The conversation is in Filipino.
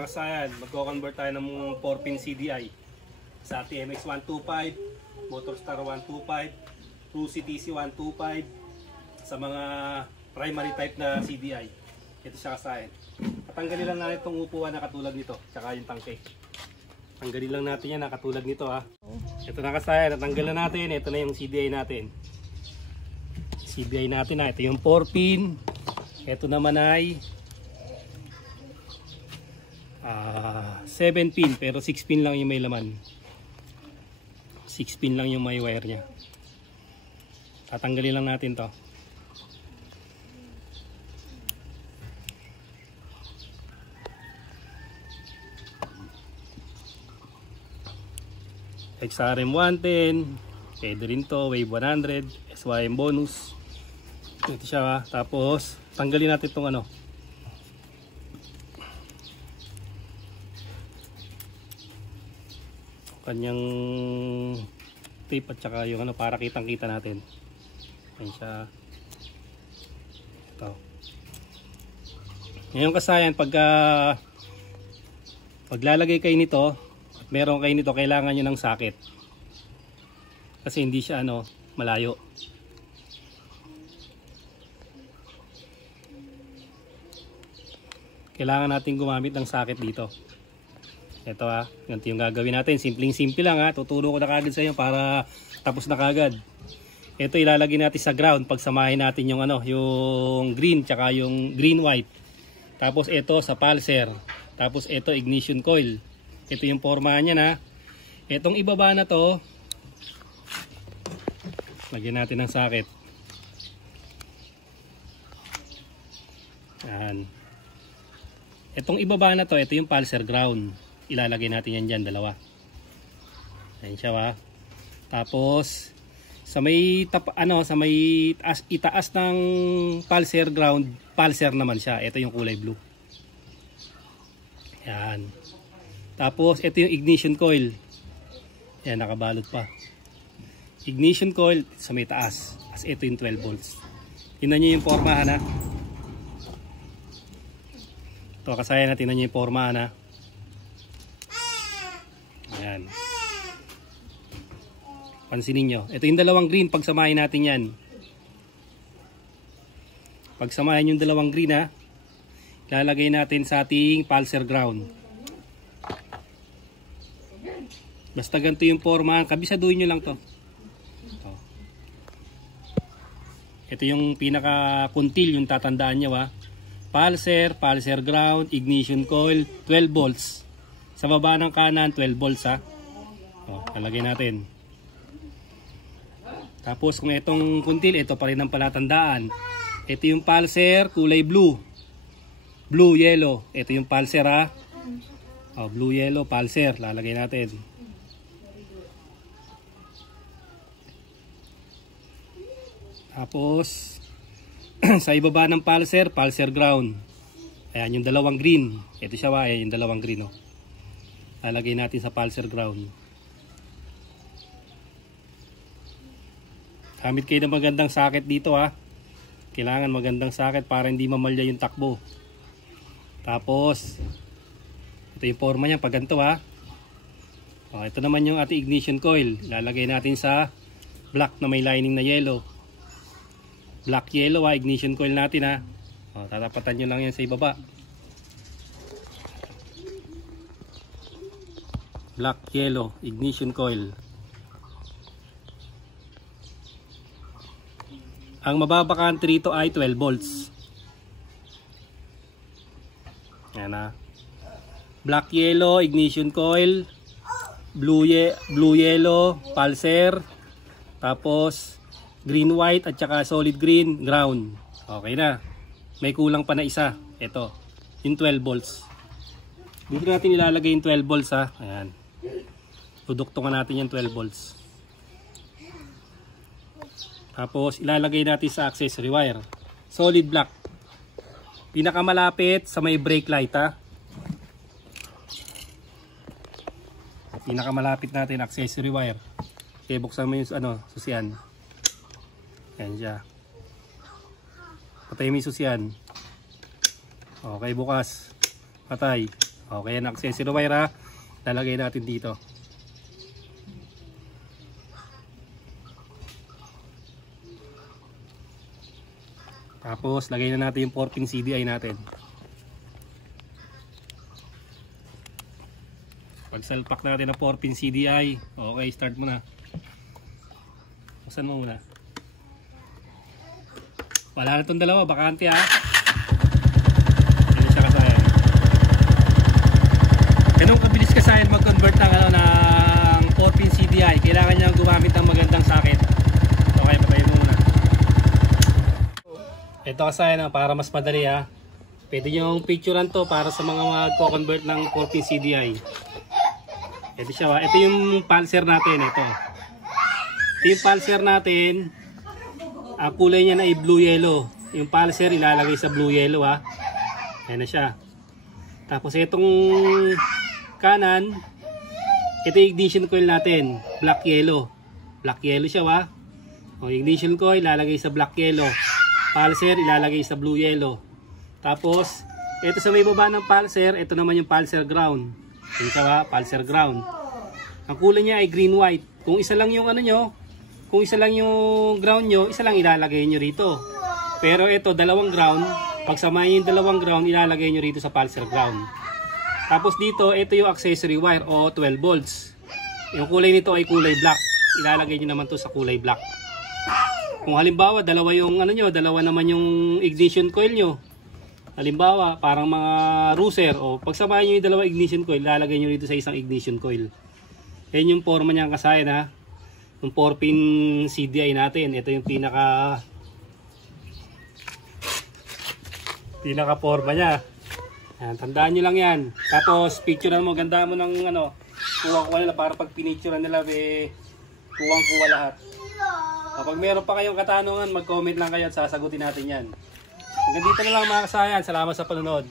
mga kasayan, magko-convert tayo ng 4-pin CDI sa TMX 125, Motorstar 125, Rusi TC 125 sa mga primary type na CDI. Ito siya kasayan. Tatanggalin lang natin itong upuan na katulad nito, tsaka yung tangke. Tanggalin lang natin yan na katulad nito ha. Ito na kasayan, natanggal na natin. Ito na yung CDI natin. CDI natin ha, ito yung 4-pin. Ito naman ay 7-pin pero 6-pin lang yung may laman. 6-pin lang yung may wire nya. Tatanggalin lang natin to. XRM 110, pwede rin to, Wave 100, SYM bonus. Ito siya ha. Tapos tanggalin natin itong ano, kanyang tape at saka yung ano para kitang kita natin. Ayan siya. Ito. Ngayon kasayan, paglalagay kayo nito at meron kayo nito, kailangan nyo ng socket kasi hindi siya ano malayo. Kailangan natin gumamit ng socket dito. Ito ha, ganito yung gagawin natin. Simpleng-simple lang ha. Tuturo ko na kagad sa inyo para tapos na kagad. Ito ilalagay natin sa ground. Pagsamahin natin yung ano, yung green tsaka yung green white. Tapos ito sa pulser. Tapos ito ignition coil. Ito yung forma niya na. Itong ibaba na to, lagyan natin ng socket. Yan. Itong ibaba na to, ito yung pulser ground. Ilalagay natin yan dyan, dalawa. Ayan siya ha. Tapos sa may itaas ng pulser ground, pulser naman siya. Ito yung kulay blue. Ayan. Tapos ito yung ignition coil. Ayan, nakabalot pa. Ignition coil sa may taas. As ito yung 12 volts. Tingnan nyo yung forma na. Ito kasayan na, tingnan nyo yung forma na. Ayan. Pansinin nyo. Ito yung dalawang green. Pagsamahin natin yan. Pagsamahin yung dalawang green ha. Lalagay natin sa ating pulser ground. Basta ganito yung forma. Kabisaduhin nyo lang to. Ito yung pinaka kuntil yung tatandaan nyo ha. Pulser, pulser ground, ignition coil, 12 volts. Sa baba ng kanan, 12 volts ha. O, nalagay natin. Tapos kung itong kuntil, ito pa rin ang palatandaan. Ito yung pulser, kulay blue. Blue, yellow. Ito yung pulser ha. O, blue, yellow, pulser. Lalagay natin. Tapos, sa ibaba ng pulser, pulser ground. Ayan yung dalawang green. Ito siya ha, ayan yung dalawang green oh. Lalagay natin sa pulser ground. Gamit kayo ng magandang socket dito ha. Kailangan magandang socket para hindi mamalya yung takbo. Tapos ito yung forma niya pag ganito ha. O, ito naman yung ating ignition coil. Lalagay natin sa black na may lining na yellow. Black yellow ha, ignition coil natin ha. O, tatapatan nyo lang yan sa ibaba. Black yellow ignition coil. Ang mababakante rito ay 12 volts. Yan ha. Black yellow ignition coil, blue yellow pulser, tapos green white at saka solid green ground. Okay na. May kulang pa na isa. Ito, yung 12 volts. Dito natin ilalagay yung 12 volts ha. Ayan. Duduktungan natin yung 12 volts. Tapos ilalagay natin sa accessory wire. Solid black. Pinakamalapit sa may brake light ha. Pinakamalapit natin accessory wire. Okay, buksan mo yung ano, susian. Ayan siya. Patay mo yung susian. Okay, bukas. Patay. Okay, ang accessory wire ha. Lalagay natin dito. Tapos lagay na natin yung 4-pin CDI natin. Pagsalpak natin ang 4-pin CDI, okay, start mo na. Buksan mo muna. Wala na itong dalawa, bakante ha. Hindi siya kasayan. Ganun kabilis kasayan mag-convert ng 4-pin CDI. Kailangan niya gumamit ng magandang socket. Okay, patayin mo muna. Ito kasayan para mas madali ha. Pwede nyo picturean to para sa mga magko-convert ng 4-pin CDI. Ito siya, ito yung pulser natin, ito. Ito yung pulser natin. Ang kulay niya na ay blue-yellow. Yung pulser ilalagay sa blue-yellow ha. Ayan na siya. Tapos itong kanan, ito yung ignition coil natin, black-yellow. Black-yellow siya ha. O, ignition coil ilalagay sa black-yellow. Pulser ilalagay sa blue-yellow. Tapos, ito sa may baba ng pulser, ito naman yung pulser ground. Ito ba? Pulser ground. Ang kulay niya ay green-white. Kung isa lang yung ano nyo, kung isa lang yung ground nyo, isa lang ilalagay nyo rito. Pero ito, dalawang ground. Pagsamahin yung dalawang ground, ilalagay nyo rito sa pulser ground. Tapos dito, ito yung accessory wire o 12 volts. Yung kulay nito ay kulay black. Ilalagay nyo naman to sa kulay black. Kung halimbawa, dalawa yung ano nyo, dalawa naman yung ignition coil nyo. Halimbawa, parang mga ruser o pagsamahin nyo yung dalawa ignition coil, lalagay nyo dito sa isang ignition coil. Yan yung forma niyang kasayan ha. Yung 4-pin CDI natin. Ito yung pinaka forma niya. Yan, tandaan nyo lang yan. Tapos picturean mo, ganda mo ng ano, kuha-kuha nila para pag pinicturean nila, kuwang-kuha lahat. Kapag meron pa kayong katanungan, mag-comment lang kayo at sasagutin natin yan. Hanggang dito na lang mga kasayan. Salamat sa panonood.